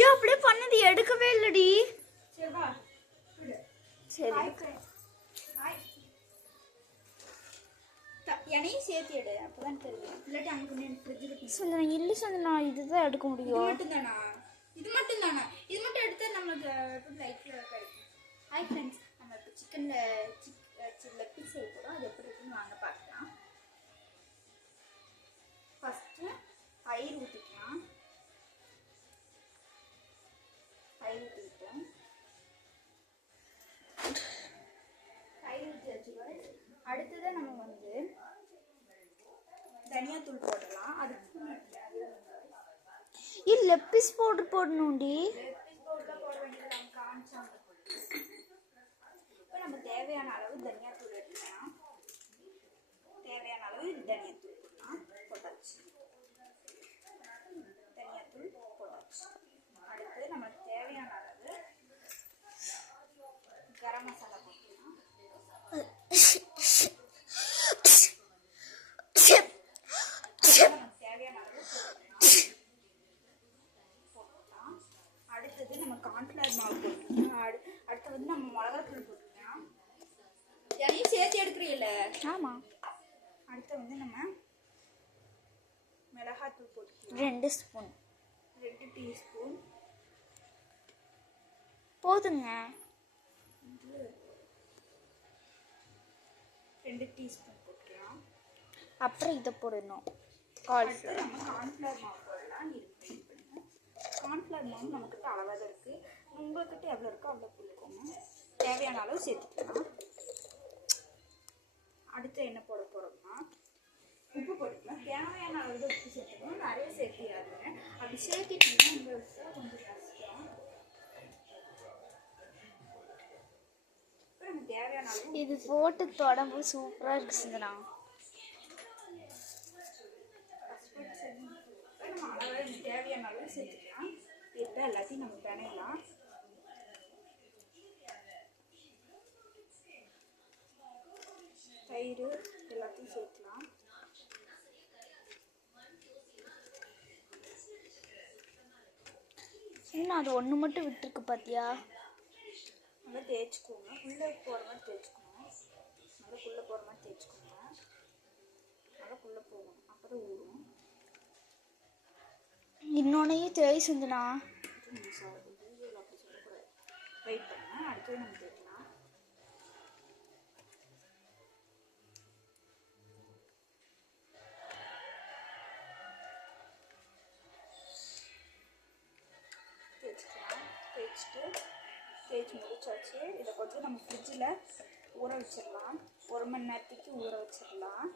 ஏ அப்படியே பண்ணது எடுக்கவே இல்லடி. சரி வா. சரி. என்னையும் சேர்த்து எடு, அப்பதான் தெரியும். இல்லாட்டி அங்கே ஃப்ரிட்ஜில் சந்தனா இல்லை சந்தனா, இதுதான் எடுக்க முடியும். இது மட்டும் தானா? இது மட்டும் எடுத்தா நமக்கு லைஃப்பில் கிடைக்கும். ஹாய் ஃப்ரெண்ட்ஸ், நம்ம இப்போ சிக்கனில் லெக் பீஸ் செய்ய போகிறோம். அது எப்படி இருக்குன்னு வாங்க பார்க்கலாம். ஃபஸ்ட்டு தயிர் ஊற்றிக்கலாம். தயிர் ஊற்றிக்கிட்டோம். தயிர் ஊற்றி வச்சுக்கோங்க. அடுத்தது நம்ம வந்து தனியாத்தூள் போடலாம். அதுக்கு லெக் பீஸ் பவுடர் போடணும்டி. போட வேண்டியது நம்ம காமிச்சாங்க. இப்போ நம்ம தேவையான அளவு தனியாத்தூள் எடுத்துக்கலாம். தேவையான அளவு தனியாத்தூள் போட்டாச்சு. தனியாத்தூள் போட்டாச்சு. அடுத்து நமக்கு தேவையான அளவு கரம் மசாலா போட்டுக்கலாம். தேவையான அளவு போட்டுக்கலாம். அடுத்தது நம்ம கார்ன்ஃப்ளவர் மாவு போட்டுக்கலாம். அடுத்து வந்து நம்ம மிளகாத்தூள் போட்டுக்கலாம். எதையும் சேர்த்து எடுக்கிறீல்ல? ஆமாம். அடுத்து வந்து நம்ம மிளகாத்தூள் போட்டுக்கலாம். 2 ஸ்பூன். 2 டீஸ்பூன் போதுங்க. 2 டீஸ்பூன் போட்டுக்கலாம். அப்புறம் இதை போடணும். நம்ம கார்ன்ஃப்ளவர் மாவு போடலாம். கார்ன்ஃப்ளவர் மாவு நம்மக்கிட்ட அளவாக தான் இருக்குது. உங்கள்கிட்ட எவ்வளோ இருக்கோ அவ்வளோ போட்டுக்கோங்க. தேவையான அளவு சேர்த்துக்கலாம். அடுத்து என்ன போட போகிறோம்னா உப்பு போட்டுக்கலாம். தேவையான அளவு உப்பு சேர்த்துக்கணும். நிறைய சேர்த்திடாதுங்க. அப்படி சேர்த்திட்டீங்கன்னா உங்களுக்கு கொஞ்சம் கஷ்டம். நம்ம தேவையான அளவு இது போட்டு தொடம்பு சூப்பராக இருக்கு சந்தனா. நம்ம அளவு தேவையான அளவு சேர்த்துக்கலாம். சேர்த்தா எல்லாத்தையும் நம்ம பிணையலாம். தயிர் எல்லாத்தையும் சேர்க்கலாம். இன்னும் அது ஒன்று மட்டும் விட்டுருக்கு பார்த்தியா? நல்லா தேய்ச்சிக்கோங்க. உள்ளே போகிற மாதிரி தேய்ச்சிக்கணும். நல்லா உள்ளே போகிற மாதிரி தேய்ச்சிக்கோங்க. நல்லா உள்ளே போகணும். அப்போ தான் ஊறும். இன்னொன்னையும் தேய் சந்தனா. அப்படி சொல்லக்கூடாது. வெயிட் பண்ணுங்க. அடுத்தது நம்ம தேய்க்கலாம். தேய்ச்சி முடிச்சாச்சு. இதை கொஞ்சம் நம்ம ஃப்ரிட்ஜில் ஊற வச்சிடலாம். 1 மணி நேரத்துக்கு ஊற வச்சிடலாம்.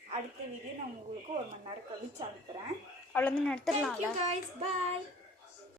அடுத்த வீடியோ நான் உங்களுக்கு 1 மணி நேரம் கழிச்சு அனுப்புகிறேன். அவ்வளோதான் எடுத்துடலாம். Thank you guys. Bye.